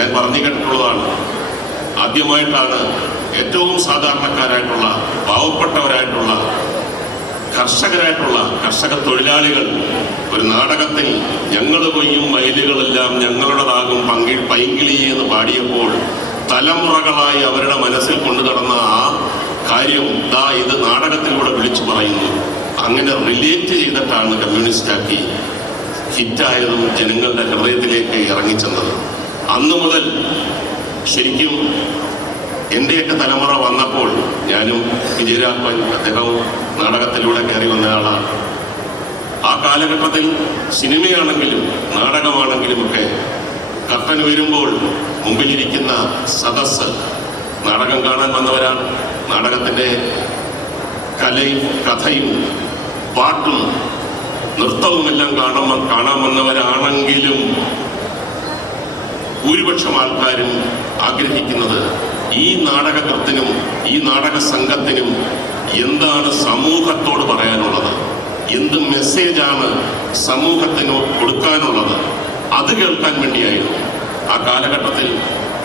ഞാൻ പറഞ്ഞു കേട്ടിട്ടുള്ളതാണ്. ആദ്യമായിട്ടാണ് ഏറ്റവും സാധാരണക്കാരായിട്ടുള്ള പാവപ്പെട്ടവരായിട്ടുള്ള കർഷകരായിട്ടുള്ള കർഷക തൊഴിലാളികൾ ഒരു നാടകത്തിൽ ഞങ്ങൾ കൊയ്യും മയിലുകളെല്ലാം ഞങ്ങളുടേതാകും പങ്കി പൈങ്കിളി എന്ന് പാടിയപ്പോൾ തലമുറകളായി അവരുടെ മനസ്സിൽ കൊണ്ടു നടന്ന ആ കാര്യം ദാ ഇത് നാടകത്തിലൂടെ വിളിച്ചു പറയുന്നു. അങ്ങനെ റിലേറ്റ് ചെയ്തിട്ടാണ് കമ്മ്യൂണിസ്റ്റാക്കി ഹിറ്റായതും ജനങ്ങളുടെ ഹൃദയത്തിലേക്ക് ഇറങ്ങിച്ചെന്നത്. അന്നു മുതൽ ശരിക്കും എന്റെയൊക്കെ തലമുറ വന്നപ്പോൾ ഞാനും വിജയരാഘവൻ അദ്ദേഹവും നാടകത്തിലൂടെ കയറി വന്ന ആളാണ്. ആ കാലഘട്ടത്തിൽ സിനിമയാണെങ്കിലും നാടകമാണെങ്കിലും ഒക്കെ കർട്ടൻ വരുമ്പോൾ മുമ്പിലിരിക്കുന്ന സദസ്സ് നാടകം കാണാൻ വന്നവരാണ്. നാടകത്തിന്റെ കലയും കഥയും പാട്ടും നൃത്തവുമെല്ലാം കാണാൻ കാണാൻ വന്നവരാണെങ്കിലും ഭൂരിപക്ഷം ആൾക്കാരും ആഗ്രഹിക്കുന്നത് ഈ നാടകകൃത്തിനും ഈ നാടക സംഘത്തിനും എന്താണ് സമൂഹത്തോട് പറയാനുള്ളത്? എന്ത് മെസ്സേജാണ് സമൂഹത്തിന് കൊടുക്കാനുള്ളത്? അത് കേൾക്കാൻ വേണ്ടിയായിരുന്നു. ആ കാലഘട്ടത്തിൽ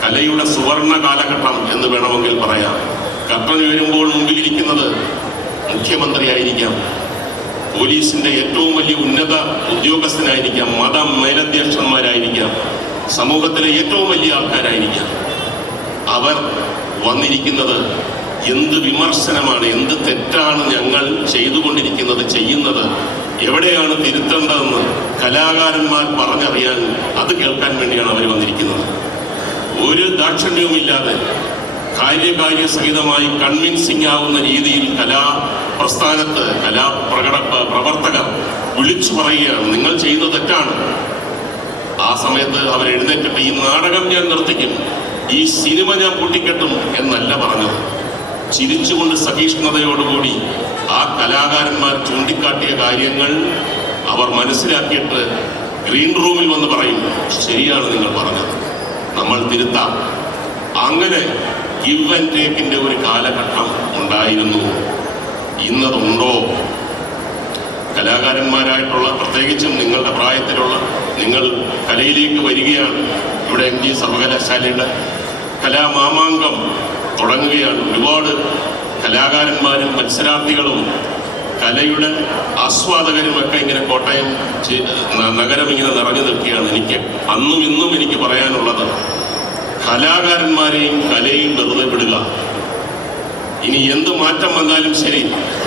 കലയുടെ സുവർണ കാലഘട്ടം എന്ന് വേണമെങ്കിൽ പറയാം. കർട്ടൻ വരുമ്പോൾ മുമ്പിലിരിക്കുന്നത് മുഖ്യമന്ത്രിയായിരിക്കാം. പോലീസിന്റെ ഏറ്റവും വലിയ ഉന്നത ഉദ്യോഗസ്ഥനായിരിക്കാം. മത മേലധ്യക്ഷന്മാരായിരിക്കാം. സമൂഹത്തിലെ ഏറ്റവും വലിയ ആൾക്കാരായിരിക്കാം അവർ വന്നിരിക്കുന്നത് എന്ത് വിമർശനമാണ് എന്ത് തെറ്റാണ് ഞങ്ങൾ ചെയ്തുകൊണ്ടിരിക്കുന്നത് ചെയ്യുന്നത് എവിടെയാണ് തിരുത്തേണ്ടതെന്ന് കലാകാരന്മാർ പറഞ്ഞറിയാൻ അത് കേൾക്കാൻ വേണ്ടിയാണ് അവർ വന്നിരിക്കുന്നത്. ഒരു ദാക്ഷിണ്യവുമില്ലാതെ കാര്യകാര്യ സഹിതമായി കൺവിൻസിംഗ് ആവുന്ന രീതിയിൽ കലാ പ്രസ്ഥാനത്ത് കലാ പ്രകട പ്രവർത്തകർ വിളിച്ചു പറയുകയാണ് നിങ്ങൾ ചെയ്യുന്നത് തെറ്റാണ്. സമയത്ത് അവർ എഴുന്നേറ്റിട്ട് ഈ നാടകം ഞാൻ നിർത്തിക്കും. ഈ സിനിമ ഞാൻ പൊട്ടിക്കെട്ടും എന്നല്ല പറഞ്ഞത്. ചിരിച്ചുകൊണ്ട് സഹിഷ്ണുതയോടുകൂടി ആ കലാകാരന്മാർ ചൂണ്ടിക്കാട്ടിയ കാര്യങ്ങൾ അവർ മനസ്സിലാക്കിയിട്ട് ഗ്രീൻ റൂമിൽ വന്ന് പറയും ശരിയാണ് നിങ്ങൾ പറഞ്ഞത്. നമ്മൾ തിരുത്താം. അങ്ങനെ ഗിവ് ആൻഡ് ടേക്കിന്റെ ഒരു കാലഘട്ടം ഉണ്ടായിരുന്നു. ഇന്നതുണ്ടോ? കലാകാരന്മാരായിട്ടുള്ള പ്രത്യേകിച്ചും നിങ്ങളുടെ പ്രായത്തിലുള്ള നിങ്ങൾ കലയിലേക്ക് വരികയാണ്. ഇവിടെ എം ജി സർവകലാശാലയുടെ കലാമാമാങ്കം തുടങ്ങുകയാണ്. ഒരുപാട് കലാകാരന്മാരും മത്സരാർത്ഥികളും കലയുടെ ആസ്വാദകരും ഒക്കെ ഇങ്ങനെ കോട്ടയം നഗരം ഇങ്ങനെ നിറഞ്ഞു നിൽക്കുകയാണ് എനിക്ക്. അന്നും ഇന്നും എനിക്ക് പറയാനുള്ളത് കലാകാരന്മാരെയും കലയും വെറുതെ വിടുക. ഇനി എന്ത് മാറ്റം വന്നാലും ശരി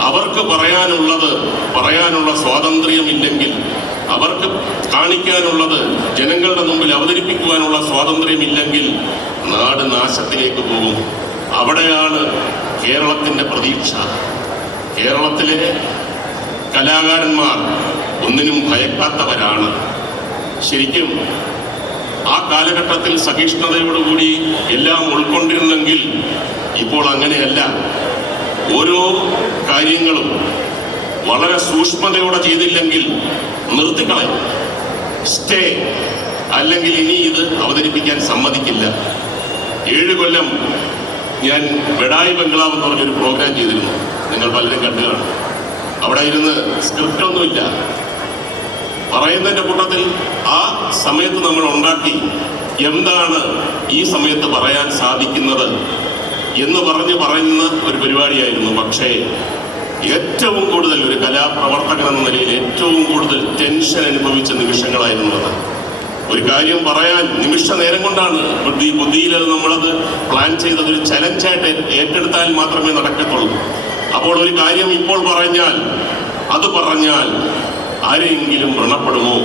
അവർക്ക് പറയാനുള്ളത് പറയാനുള്ള സ്വാതന്ത്ര്യമില്ലെങ്കിൽ അവർക്ക് കാണിക്കാനുള്ളത് ജനങ്ങളുടെ മുമ്പിൽ അവതരിപ്പിക്കുവാനുള്ള സ്വാതന്ത്ര്യമില്ലെങ്കിൽ നാട് നാശത്തിലേക്ക് പോകും. അവിടെയാണ് കേരളത്തിന്റെ പ്രതീക്ഷ. കേരളത്തിലെ കലാകാരന്മാർ ഒന്നിനും ഭയക്കാത്തവരാണ്. ശരിക്കും ആ കാലഘട്ടത്തിൽ സഹിഷ്ണുതയോടുകൂടി എല്ലാം ഉൾക്കൊണ്ടിരുന്നെങ്കിൽ ഇപ്പോൾ അങ്ങനെയല്ല. ഓരോ കാര്യങ്ങളും വളരെ സൂക്ഷ്മതയോടെ ചെയ്തില്ലെങ്കിൽ നിർത്തിക്കളയും. സ്റ്റേ അല്ലെങ്കിൽ ഇനി ഇത് അവതരിപ്പിക്കാൻ സമ്മതിക്കില്ല. ഏഴ് കൊല്ലം ഞാൻ ബെഡായി ബംഗ്ലാവ് എന്ന് പറഞ്ഞൊരു പ്രോഗ്രാം ചെയ്തിരുന്നു. നിങ്ങൾ പലരും കണ്ടു കാണും. അവിടെ ഇരുന്ന് സ്ക്രിപ്റ്റ് ഒന്നുമില്ല. പറയുന്നതിന്റെ കൂട്ടത്തിൽ ആ സമയത്ത് നമ്മൾ ഉണ്ടാക്കി എന്താണ് ഈ സമയത്ത് പറയാൻ സാധിക്കുന്നത് എന്ന് പറഞ്ഞ് പറയുന്ന ഒരു പരിപാടിയായിരുന്നു. പക്ഷേ ഏറ്റവും കൂടുതൽ ഒരു കലാപ്രവർത്തകൻ എന്ന നിലയിൽ ഏറ്റവും കൂടുതൽ ടെൻഷൻ അനുഭവിച്ച നിമിഷങ്ങളായിരുന്നു അത് ഒരു കാര്യം പറയാൻ നിമിഷ നേരം കൊണ്ടാണ് ബുദ്ധി ബുദ്ധിയിൽ അത് നമ്മളത് പ്ലാൻ ചെയ്തത്. ഒരു ചലഞ്ചായിട്ട് ഏറ്റെടുത്താൽ മാത്രമേ നടക്കത്തുള്ളൂ. അപ്പോൾ ഒരു കാര്യം ഇപ്പോൾ പറഞ്ഞാൽ അത് പറഞ്ഞാൽ ആരെങ്കിലും വ്രണപ്പെടുമോ?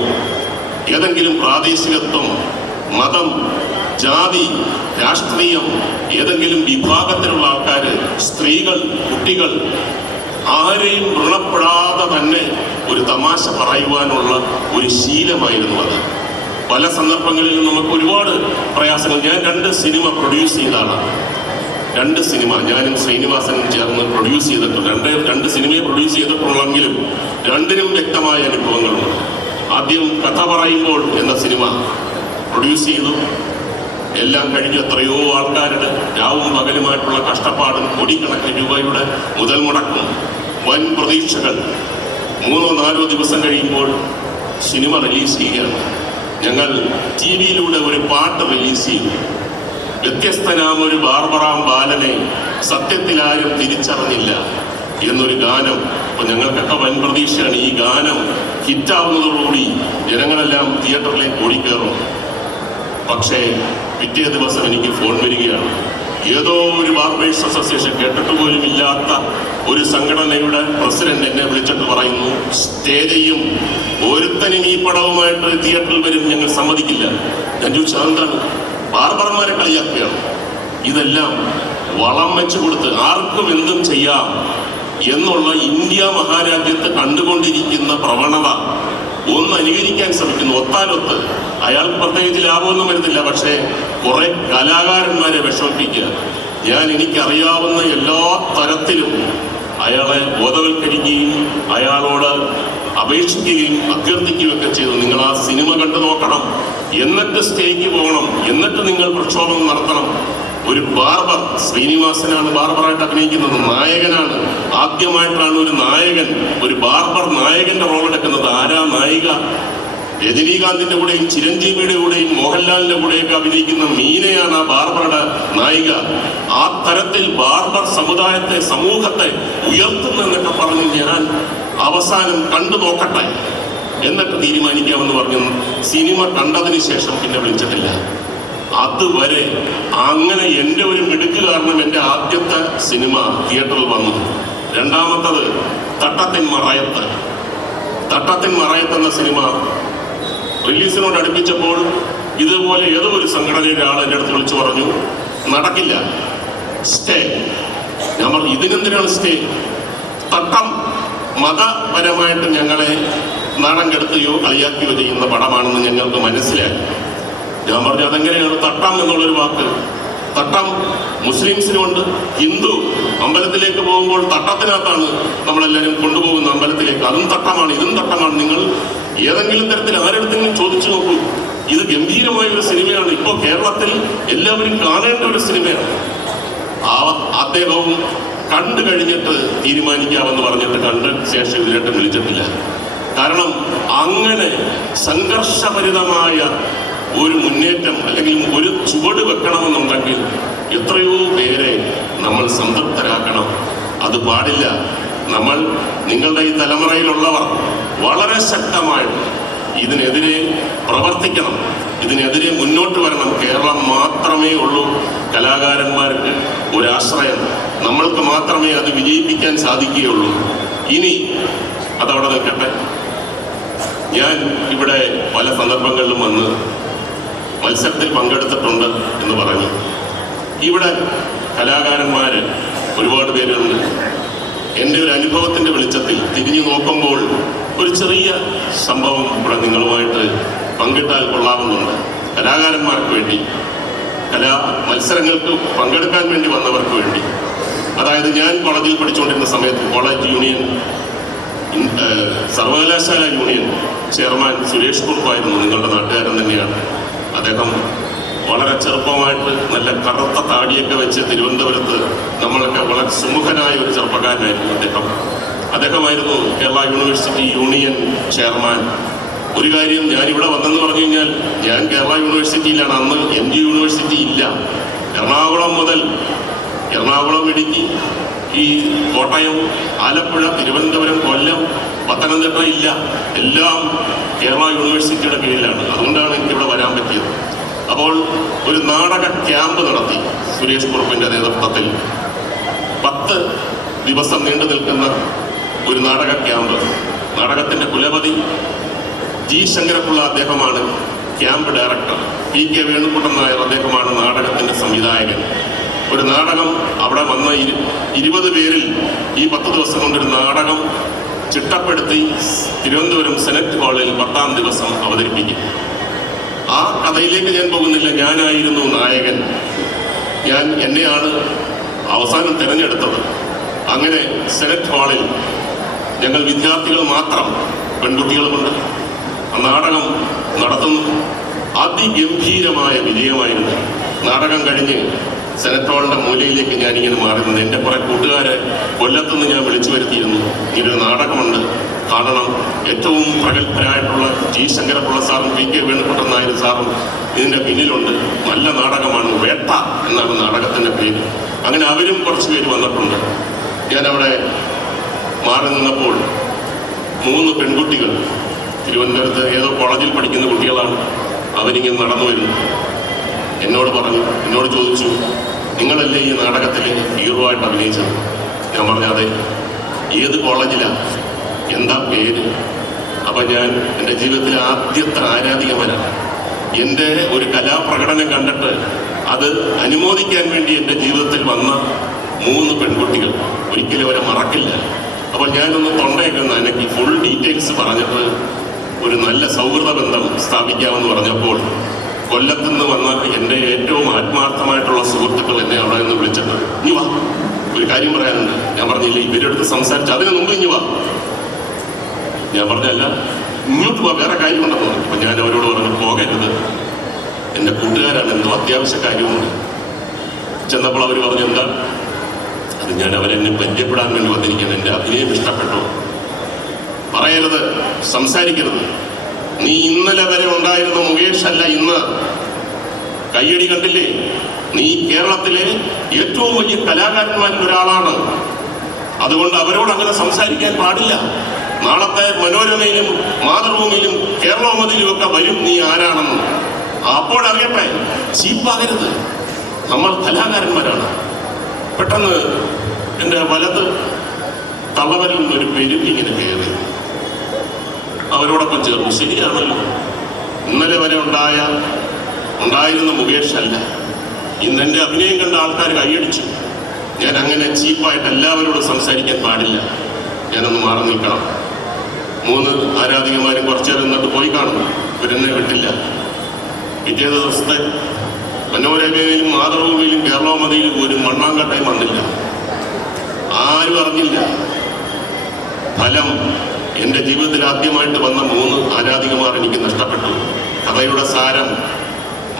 ഏതെങ്കിലും പ്രാദേശികത്വം മതം ജാതി രാഷ്ട്രീയം ഏതെങ്കിലും വിഭാഗത്തിലുള്ള ആൾക്കാർ സ്ത്രീകൾ കുട്ടികൾ ആരെയും വ്രണപ്പെടാതെ തന്നെ ഒരു തമാശ പറയുവാനുള്ള ഒരു ശീലമായിരുന്നു അത്. പല സന്ദർഭങ്ങളിലും നമുക്ക് ഒരുപാട് പ്രയാസങ്ങൾ. ഞാൻ രണ്ട് സിനിമ പ്രൊഡ്യൂസ് ചെയ്ത ആളാണ് രണ്ട് സിനിമ. ഞാനും ശ്രീനിവാസനും ചേർന്ന് പ്രൊഡ്യൂസ് ചെയ്തിട്ടുണ്ട്. രണ്ട് രണ്ട് സിനിമയെ പ്രൊഡ്യൂസ് ചെയ്തിട്ടുള്ളെങ്കിലും രണ്ടിനും വ്യക്തമായ അനുഭവങ്ങളുണ്ട്. ആദ്യം കഥ പറയുമ്പോൾ എന്ന സിനിമ പ്രൊഡ്യൂസ് ചെയ്തു. എല്ലാം കഴിഞ്ഞ് എത്രയോ ആൾക്കാരുടെ രാവും പകലുമായിട്ടുള്ള കഷ്ടപ്പാടും കോടിക്കണക്കിന് രൂപയുടെ മുതൽ മുടക്കും വൻ പ്രതീക്ഷകൾ മൂന്നോ നാലോ ദിവസം കഴിയുമ്പോൾ സിനിമ റിലീസ് ചെയ്യുകയാണ്. ഞങ്ങൾ ടി വിയിലൂടെ ഒരു പാട്ട് റിലീസ് ചെയ്തു. വ്യത്യസ്തനാം ഒരു ബാർബറാം ബാലനെ സത്യത്തിൽ ആരും തിരിച്ചറിഞ്ഞില്ല എന്നൊരു ഗാനം. അപ്പൊ ഞങ്ങൾക്കൊക്കെ വൻ പ്രതീക്ഷയാണ് ഈ ഗാനം ഹിറ്റാവുന്നതോടുകൂടി ജനങ്ങളെല്ലാം തിയേറ്ററിലേക്ക് ഓടിക്കേറും. പക്ഷേ പിറ്റേ ദിവസം എനിക്ക് ഫോൺ വരികയാണ്. ഏതോ ഒരു ബാർബേഴ്സ് അസോസിയേഷൻ കേട്ടിട്ട് പോലും ഇല്ലാത്ത ഒരു സംഘടനയുടെ പ്രസിഡന്റ് എന്നെ വിളിച്ചിട്ട് പറയുന്നു സ്റ്റേജയും ഒരുത്തനും ഈ പടവുമായിട്ട് തിയേറ്ററിൽ വരും ഞങ്ങൾ സമ്മതിക്കില്ല. ഞാൻ ചോദിച്ചു എന്താണ് ബാർബർമാരെ കളിയാക്കുകയാണ്. ഇതെല്ലാം വളം വെച്ചു കൊടുത്ത് ആർക്കും എന്തും ചെയ്യാം എന്നുള്ള ഇന്ത്യ മഹാരാജ്യത്ത് കണ്ടുകൊണ്ടിരിക്കുന്ന പ്രവണത ഒന്ന് അനുകരിക്കാൻ ശ്രമിക്കുന്നു. ഒത്താലൊത്ത്. അയാൾക്ക് പ്രത്യേകിച്ച് ലാഭമൊന്നും വരുന്നില്ല പക്ഷേ കുറെ കലാകാരന്മാരെ വിഷമിപ്പിക്കുക. ഞാൻ എനിക്കറിയാവുന്ന എല്ലാ തരത്തിലും അയാളെ ബോധവൽക്കരിക്കുകയും അയാളോട് അപേക്ഷിക്കുകയും അഭ്യർത്ഥിക്കുകയും ഒക്കെ ചെയ്തു. നിങ്ങൾ ആ സിനിമ കണ്ടു നോക്കണം. എന്നിട്ട് സ്റ്റേക്ക് പോകണം. എന്നിട്ട് നിങ്ങൾ പ്രക്ഷോഭം നടത്തണം. ഒരു ബാർബർ ശ്രീനിവാസനാണ് ബാർബറായിട്ട് അഭിനയിക്കുന്നത്. നായകനാണ്. ആദ്യമായിട്ടാണ് ഒരു നായകൻ ഒരു ബാർബർ നായകന്റെ റോൾ എടുക്കുന്നത്. ആരാ നായിക? രജനീകാന്തിന്റെ കൂടെയും ചിരഞ്ജീവിയുടെ കൂടെയും മോഹൻലാലിന്റെ കൂടെയൊക്കെ അഭിനയിക്കുന്ന മീനയാണ് ആ ബാർബറുടെ നായിക. ആ തരത്തിൽ ബാർബർ സമുദായത്തെ സമൂഹത്തെ ഉയർത്തുന്നെന്നൊക്കെ പറഞ്ഞ് ഞാൻ അവസാനം കണ്ടു നോക്കട്ടെ എന്നൊക്കെ തീരുമാനിക്കാമെന്ന് പറഞ്ഞു. സിനിമ കണ്ടതിന് ശേഷം പിന്നെ വിളിച്ചിട്ടില്ല. അതുവരെ അങ്ങനെ എന്റെ ഒരു മിടുക്ക് കാരണം എന്റെ ആദ്യത്തെ സിനിമ തിയേറ്ററിൽ വന്നു രണ്ടാമത്തത് തട്ടത്തിൻ മറയത്ത്. തട്ടത്തിൻ മറയത്ത് എന്ന സിനിമ റിലീസിനോട് അടുപ്പിച്ചപ്പോഴും ഇതുപോലെ ഏതോ ഒരു സംഘടനയുടെ ആൾ എന്റെ അടുത്ത് വിളിച്ചു പറഞ്ഞു നടക്കില്ല. സ്റ്റേ. നമ്മൾ ഇതിനെന്തിനാണ് സ്റ്റേ? തട്ടം മതപരമായിട്ട് ഞങ്ങളെ നാണം കെടുത്തുകയോ കളിയാക്കുകയോ ചെയ്യുന്ന പടമാണെന്ന് ഞങ്ങൾക്ക് മനസ്സിലായി. ഞാൻ പറഞ്ഞു അതെങ്ങനെയാണ് തട്ടം എന്നുള്ളൊരു വാക്ക്? തട്ടം മുസ്ലിംസിനുണ്ട്. ഹിന്ദു അമ്പലത്തിലേക്ക് പോകുമ്പോൾ തട്ടത്തിനകത്താണ് നമ്മളെല്ലാവരും കൊണ്ടുപോകുന്ന അമ്പലത്തിലേക്ക്. അതും തട്ടമാണ് ഇതും തട്ടമാണ്. നിങ്ങൾ ഏതെങ്കിലും തരത്തിൽ ആരെടുത്തെങ്കിലും ചോദിച്ചു നോക്കൂ. ഇത് ഗംഭീരമായ ഒരു സിനിമയാണ്. ഇപ്പോൾ കേരളത്തിൽ എല്ലാവരും കാണേണ്ട ഒരു സിനിമയാണ്. അദ്ദേഹവും കണ്ടു കഴിഞ്ഞിട്ട് തീരുമാനിക്കാമെന്ന് പറഞ്ഞിട്ട് കണ്ട ശേഷം ഇതിനായിട്ട് വിളിച്ചിട്ടില്ല. കാരണം അങ്ങനെ സംഘർഷഭരിതമായ ഒരു മുന്നേറ്റം അല്ലെങ്കിൽ ഒരു ചുവട് വെക്കണമെന്നുണ്ടെങ്കിൽ എത്രയോ പേരെ നമ്മൾ സംതൃപ്തരാക്കണം. അത് പാടില്ല. നമ്മൾ നിങ്ങളുടെ ഈ തലമുറയിലുള്ളവർ വളരെ ശക്തമായിട്ട് ഇതിനെതിരെ പ്രവർത്തിക്കണം. ഇതിനെതിരെ മുന്നോട്ട് വരണം. കേരളം മാത്രമേ ഉള്ളൂ. കലാകാരന്മാർക്ക് ഒരാശ്രയം നമ്മൾക്ക് മാത്രമേ അത് വിജയിപ്പിക്കാൻ സാധിക്കുകയുള്ളൂ. ഇനി അതവിടെ നിൽക്കട്ടെ. ഞാൻ ഇവിടെ പല സന്ദർഭങ്ങളിലും വന്ന് മത്സരത്തിൽ പങ്കെടുത്തിട്ടുണ്ട് എന്ന് പറഞ്ഞു. ഇവിടെ കലാകാരന്മാർ ഒരുപാട് പേരുണ്ട്. എന്റെ ഒരു അനുഭവത്തിന്റെ വെളിച്ചത്തിൽ തിരിഞ്ഞു നോക്കുമ്പോൾ ഒരു ചെറിയ സംഭവം ഇവിടെ നിങ്ങളുമായിട്ട് പങ്കിട്ടാൽ കൊള്ളാവുന്നുണ്ട്. കലാകാരന്മാർക്ക് വേണ്ടി കലാ മത്സരങ്ങൾക്ക് പങ്കെടുക്കാൻ വേണ്ടി വന്നവർക്ക് വേണ്ടി. അതായത് ഞാൻ കോളേജിൽ പഠിച്ചുകൊണ്ടിരുന്ന സമയത്ത് കോളേജ് യൂണിയൻ സർവകലാശാല യൂണിയൻ ചെയർമാൻ സുരേഷ് കുറുപ്പായിരുന്നു നിങ്ങളുടെ നാട്ടുകാരൻ തന്നെയാണ്. അദ്ദേഹം വളരെ ചെറുപ്പമായിട്ട് നല്ല കറുത്ത താടിയൊക്കെ വെച്ച് തിരുവനന്തപുരത്ത് നമ്മളൊക്കെ വളരെ സുമുഖനായ ഒരു ചെറുപ്പക്കാരനായിരുന്നു അദ്ദേഹം. അദ്ദേഹമായിരുന്നു കേരള യൂണിവേഴ്സിറ്റി യൂണിയൻ ചെയർമാൻ. ഒരു കാര്യം ഞാൻ ഇവിടെ വന്നെന്ന് പറഞ്ഞു കഴിഞ്ഞാൽ ഞാൻ കേരള യൂണിവേഴ്സിറ്റിയിലാണ്. അന്ന് എം ജി യൂണിവേഴ്സിറ്റി ഇല്ല. എറണാകുളം മുതൽ എറണാകുളം ഇടുക്കി ഈ കോട്ടയം ആലപ്പുഴ തിരുവനന്തപുരം കൊല്ലം പത്തനംതിട്ട ഇല്ല. എല്ലാം കേരള യൂണിവേഴ്സിറ്റിയുടെ കീഴിലാണ്. അതുകൊണ്ടാണ് എനിക്ക് ഇവിടെ വരാൻ പറ്റിയത്. അപ്പോൾ ഒരു നാടക ക്യാമ്പ് നടത്തി സുരേഷ് കുറുപ്പിന്റെ നേതൃത്വത്തിൽ. പത്ത് ദിവസം നീണ്ടു നിൽക്കുന്ന ഒരു നാടക ക്യാമ്പ് നാടകത്തിന്റെ കുലപതി ജി ശങ്കരപ്പിള്ള അദ്ദേഹമാണ് camp director. P K Venukuttan Nair അദ്ദേഹമാണ് നാടകത്തിന്റെ സംവിധായകൻ. ഒരു നാടകം അവിടെ വന്ന ഇരു ഇരുപത് പേരിൽ ഈ പത്ത് ദിവസം കൊണ്ടൊരു നാടകം ചിട്ടപ്പെടുത്തി തിരുവനന്തപുരം സെനറ്റ് ഹാളിൽ പത്താം ദിവസം അവതരിപ്പിക്കും. ആ കഥയിലേക്ക് ഞാൻ പോകുന്നില്ല. ഞാനായിരുന്നു നായകൻ. ഞാൻ എന്നെയാണ് അവസാനം തിരഞ്ഞെടുത്തത്. അങ്ങനെ സെനറ്റ് ഹാളിൽ ഞങ്ങൾ വിദ്യാർത്ഥികൾ മാത്രം പെൺകുട്ടികളുമുണ്ട് നാടകം നടത്തുന്നു. അതിഗംഭീരമായ വിജയമായിരുന്നു. നാടകം കഴിഞ്ഞ് സെനറ്റ് ഹാളിന്റെ മൂലയിലേക്ക് ഞാനിങ്ങനെ മാറുന്നത്. എന്റെ കുറെ കൂട്ടുകാരെ കൊല്ലത്തുനിന്ന് ഞാൻ വിളിച്ചു വരുത്തിയിരുന്നു. ഇങ്ങനൊരു നാടകമുണ്ട്. കാണണം. ഏറ്റവും പ്രഗത്ഭരായിട്ടുള്ള ജി. ശങ്കരപിള്ള സാറും പി. കെ. വേണുകുട്ടൻ നായർ സാറും ഇതിന്റെ പിന്നിലുണ്ട്. നല്ല നാടകമാണ്. വേട്ട എന്നാണ് നാടകത്തിന്റെ പേര്. അങ്ങനെ അവരും കുറച്ച് പേര് വന്നിട്ടുണ്ട്. ഞാനവിടെ മാറി നിന്നപ്പോൾ മൂന്ന് പെൺകുട്ടികൾ തിരുവനന്തപുരത്ത് ഏതോ കോളേജിൽ പഠിക്കുന്ന കുട്ടികളാണ് അവരിങ്ങനെ നടന്നു വരുന്നു. എന്നോട് പറഞ്ഞു എന്നോട് ചോദിച്ചു നിങ്ങളല്ലേ ഈ നാടകത്തിൽ ഹീറോ ആയിട്ട് അഭിനയിച്ചത്? ഞാൻ പറഞ്ഞു അതെ ഏത് കോളേജിലാണ് എന്താ പേര്? അപ്പം ഞാൻ എന്റെ ജീവിതത്തിലെ ആദ്യത്തെ ആരാധികമാരാണ്. എന്റെ ഒരു കലാപ്രകടനം കണ്ടിട്ട് അത് അനുമോദിക്കാൻ വേണ്ടി എന്റെ ജീവിതത്തിൽ വന്ന മൂന്ന് പെൺകുട്ടികൾ ഒരിക്കലും അവരെ മറക്കില്ല. അപ്പോൾ ഞാനൊന്ന് തൊണ്ടയൊക്കെ അനക്കി ഫുൾ ഡീറ്റെയിൽസ് പറഞ്ഞിട്ട് ഒരു നല്ല സൗഹൃദ ബന്ധം സ്ഥാപിക്കാമെന്ന് പറഞ്ഞപ്പോൾ കൊല്ലത്തു നിന്ന് വന്ന എന്റെ ഏറ്റവും ആത്മാർത്ഥമായിട്ടുള്ള സുഹൃത്തുക്കൾ എന്നെ അവിടെ നിന്ന് വിളിച്ചിട്ട് ഇനി വാ ഒരു കാര്യം പറയാനുണ്ട്. ഞാൻ പറഞ്ഞില്ല ഇവരുടെ അടുത്ത് സംസാരിച്ച് അതിന് മുമ്പ് ഇനി വാ. ഞാൻ പറഞ്ഞല്ല ഇങ്ങോട്ട് വാ വേറെ കാര്യമുണ്ടെന്ന് പറഞ്ഞു. അപ്പൊ ഞാൻ അവരോട് പറഞ്ഞു പോകരുത്. എന്റെ കൂട്ടുകാരാണ് എന്തോ അത്യാവശ്യ കാര്യമുണ്ട്. ചെന്നപ്പോൾ അവർ പറഞ്ഞു എന്താ? ഞാൻ അവരെന്നെ പരിചയപ്പെടാൻ വേണ്ടി വന്നിരിക്കുന്നത് എന്റെ അഭിനയം ഇഷ്ടപ്പെട്ടു. പറയരുത് സംസാരിക്കരുത്. നീ ഇന്നലെ വരെ ഉണ്ടായിരുന്ന മുകേഷ് അല്ല ഇന്ന്. കയ്യടി കണ്ടില്ലേ? നീ കേരളത്തിലെ ഏറ്റവും വലിയ കലാകാരന്മാരിൽ ഒരാളാണ്. അതുകൊണ്ട് അവരോട് അങ്ങനെ സംസാരിക്കാൻ പാടില്ല. നാളത്തെ മനോരമയിലും മാതൃഭൂമിയിലും കേരളോമതിയിലും ഒക്കെ വരും നീ ആരാണെന്ന്. അപ്പോഴറിയട്ടെ ചീപ്പാകരുത്. നമ്മൾ കലാകാരന്മാരാണ്. പെട്ടെന്ന് എന്റെ വലത് തള്ളവരിൽ നിന്നൊരു പെരുമ്പി ഇങ്ങനെ കയറി. അവരോടൊപ്പം ചേർന്നു ശരിയാണല്ലോ ഇന്നലെ വരെ ഉണ്ടായ ഉണ്ടായിരുന്ന മുകേഷ് അല്ല. ഇന്ന് എന്റെ അഭിനയം കണ്ട ആൾക്കാർ കൈയടിച്ചു. ഞാൻ അങ്ങനെ ചീപ്പായിട്ട് എല്ലാവരോടും സംസാരിക്കാൻ പാടില്ല. ഞാനൊന്ന് മാറി നിൽക്കണം. മൂന്ന് ആരാധികമാരും കുറച്ചേരം നിന്നിട്ട് പോയി കാണും. ഇവരെന്നെ വിട്ടില്ല. പിറ്റേ ദിവസത്തെ മനോരമയിലും മാതൃഭൂമിയിലും കേരളമതിയിലും ഒരു മണ്ണാങ്കട്ടയും വന്നില്ല. ആരും അറിഞ്ഞില്ല. ഫലം എന്റെ ജീവിതത്തിൽ ആദ്യമായിട്ട് വന്ന മൂന്ന് ആരാധികമാർ എനിക്ക് നഷ്ടപ്പെട്ടു. കഥയുടെ സാരം.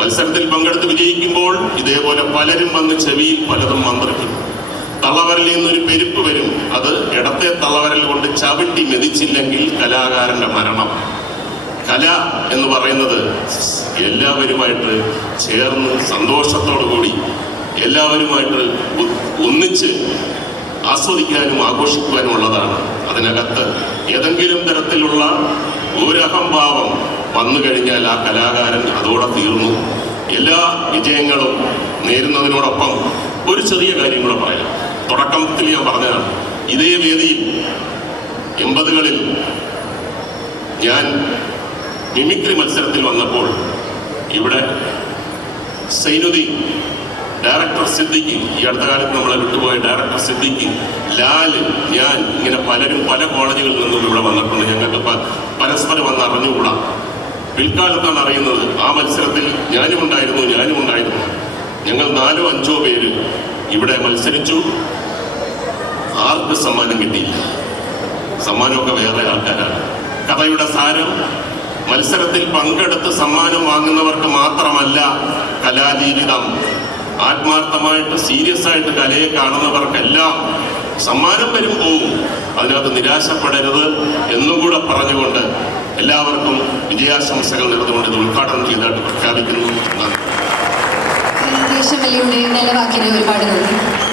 മത്സരത്തിൽ പങ്കെടുത്ത് വിജയിക്കുമ്പോൾ ഇതേപോലെ പലരും വന്ന് ചെവിയിൽ പലതും മന്ത്രിക്കും. തള്ളവരലിൽ നിന്നൊരു പെരുപ്പ് വരും. അത് ഇടത്തെ തള്ളവരൽ കൊണ്ട് ചവിട്ടി മെതിച്ചില്ലെങ്കിൽ കലാകാരന്റെ മരണം. കല എന്ന് പറയുന്നത് എല്ലാവരുമായിട്ട് ചേർന്ന് സന്തോഷത്തോടു കൂടി എല്ലാവരുമായിട്ട് ഒന്നിച്ച് ആസ്വദിക്കാനും ആഘോഷിക്കുവാനും ഉള്ളതാണ്. അതിനകത്ത് ഏതെങ്കിലും തരത്തിലുള്ള ഒരഹംഭാവം വന്നു കഴിഞ്ഞാൽ ആ കലാകാരൻ അതോടെ തീർന്നു. എല്ലാ വിജയങ്ങളും നേരുന്നതിനോടൊപ്പം ഒരു ചെറിയ കാര്യം കൂടെ പറയാം. തുടക്കത്തിൽ ഞാൻ പറഞ്ഞതാണ് ഇതേ വേദിയിൽ എൺപതുകളിൽ ഞാൻ മിമിക്രി മത്സരത്തിൽ വന്നപ്പോൾ ഇവിടെ സൈനുദ്ദീൻ ഡയറക്ടർ സിദ്ദിഖ് ഈ അടുത്ത കാലത്ത് നമ്മളെ വിട്ടുപോയ ഡയറക്ടർ സിദ്ദിഖ് ലാൽ ഞാൻ ഇങ്ങനെ പലരും പല കോളേജുകളിൽ നിന്നും ഇവിടെ വന്നിട്ടുണ്ട്. ഞങ്ങൾക്ക് പരസ്പരം വന്ന് അറിഞ്ഞുകൂടാ. പിൽക്കാലത്താണ് അറിയുന്നത് ആ മത്സരത്തിൽ ഞാനും ഉണ്ടായിരുന്നു ഞാനും ഉണ്ടായിരുന്നു. ഞങ്ങൾ നാലോ അഞ്ചോ പേര് ഇവിടെ മത്സരിച്ചു. ആർക്ക് സമ്മാനം കിട്ടിയില്ല. സമ്മാനമൊക്കെ വേറെ ആൾക്കാരാണ്. കഥയുടെ സാരം മത്സരത്തിൽ പങ്കെടുത്ത് സമ്മാനം വാങ്ങുന്നവർക്ക് മാത്രമല്ല കലാജീവിതം. ആത്മാർത്ഥമായിട്ട് സീരിയസ് ആയിട്ട് കലയെ കാണുന്നവർക്കെല്ലാം സമ്മാനം വരും പോവും അതിനകത്ത് നിരാശപ്പെടരുത് എന്നും കൂടെ പറഞ്ഞുകൊണ്ട് എല്ലാവർക്കും വിജയാശംസകൾ നേർന്നുകൊണ്ട് ഇത് ഉദ്ഘാടനം ചെയ്തതായിട്ട് പ്രഖ്യാപിക്കുന്നു. നന്ദി. ഒരുപാട് നന്ദി.